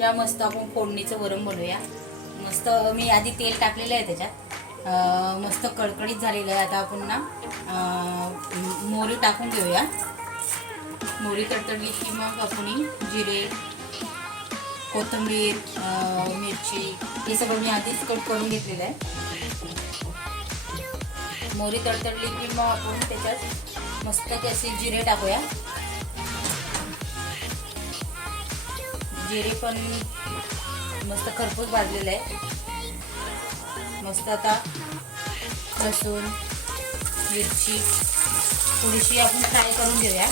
या मस्त आपण फोडणीचं वरण बनवूया. मस्त मी आधी तेल टाकलेलं आहे त्याच्यात. मस्त कडकडीत झालेलं आहे. आता आपण ना मोहरी टाकून घेऊया. मोहरी तडतडली की मग आपण जिरे कोथिंबीर मिरची हे सगळं मी आधीच कट करून घेतलेलं आहे. मोहरी तडतडली की मग आपण त्याच्यात मस्त त्याचे जिरे टाकूया. जिरे पण मस्त खरपूस भाजलेलं आहे. मस्त आता लसूण मिरची थोडीशी आपण फ्राय करून घेऊया.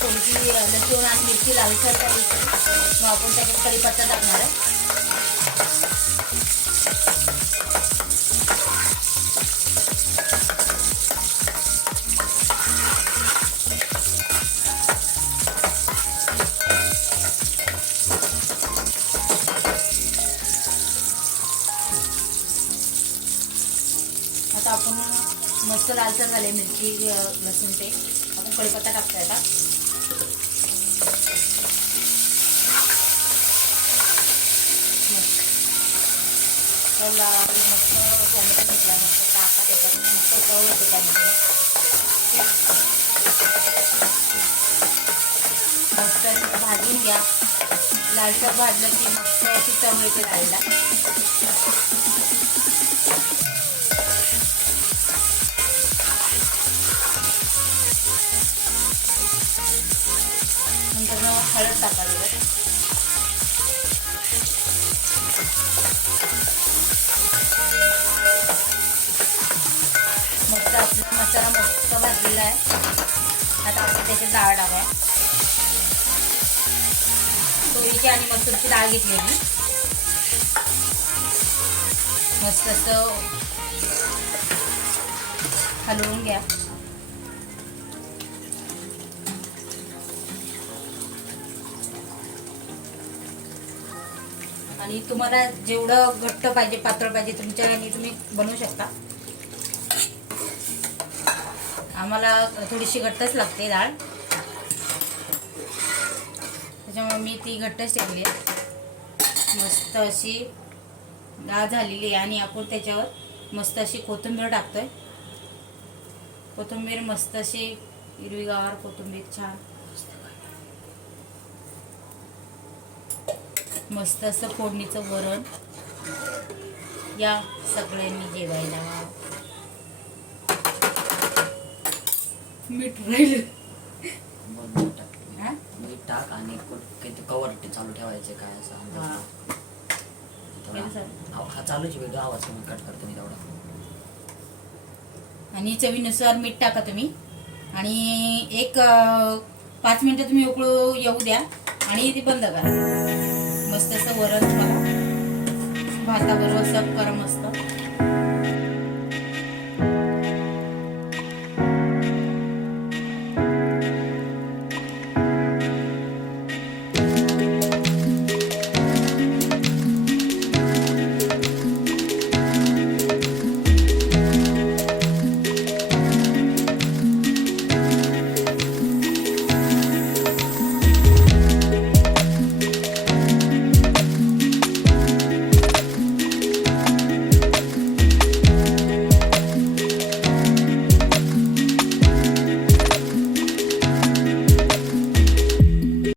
थोडीशी लसूण आणि मिरची लालसर करायची मग आपण त्याच्यात कढीपत्ता टाकणार आहे. आता आपण मस्त लालसर झाले मिरची लसूण ते. आपण कढीपत्ता टाकतोय आता. मस्त तर मस्त टॅमॅटो घेतला मस्त टाका त्याच्यात मस्त चव येते त्यामध्ये मस्त भाजून घ्या. लालसर भाजलं की मस्त अशी चव येते डाळीला. हळद टाकावी. मस्त आपला मसाला मस्त भाजलेला आहे. आता आपण त्याची डाळ टाकूया. तुरीची आणि मसूरची डाळ घेतली मी मस्त असं हलवून घ्या. आणि तुम्हाला जेवढं घट्ट पाहिजे पातळ पाहिजे तुमच्या ह्यानी तुम्ही बनवू शकता. आम्हाला थोडीशी घट्टच लागते डाळ. त्याच्यामुळे मी ती घट्टच ठेवली आहे. मस्त अशी डाळ झालेली आहे आणि आपण त्याच्यावर मस्त अशी कोथिंबीर टाकतोय. कोथिंबीर मस्त अशी हिरवीगार कोथिंबीर छान. मस्त असं फोडणीचं वरण. या सगळ्यांनी जेवायला. मीठ राहिलं. मीठ टाक. आणि कुठ- किती कवर चालू ठेवायचे काय असं हा. चालूच व्हिडिओ आवाज कमी कट करतो मी तेवढा. आणि चवीनुसार मीठ टाका तुम्ही. आणि एक पाच मिनटं तुम्ही उकळू येऊ द्या. आणि ती बंद करा. मस्त असं वरण बघा भाताबरोबर सब करा मस्त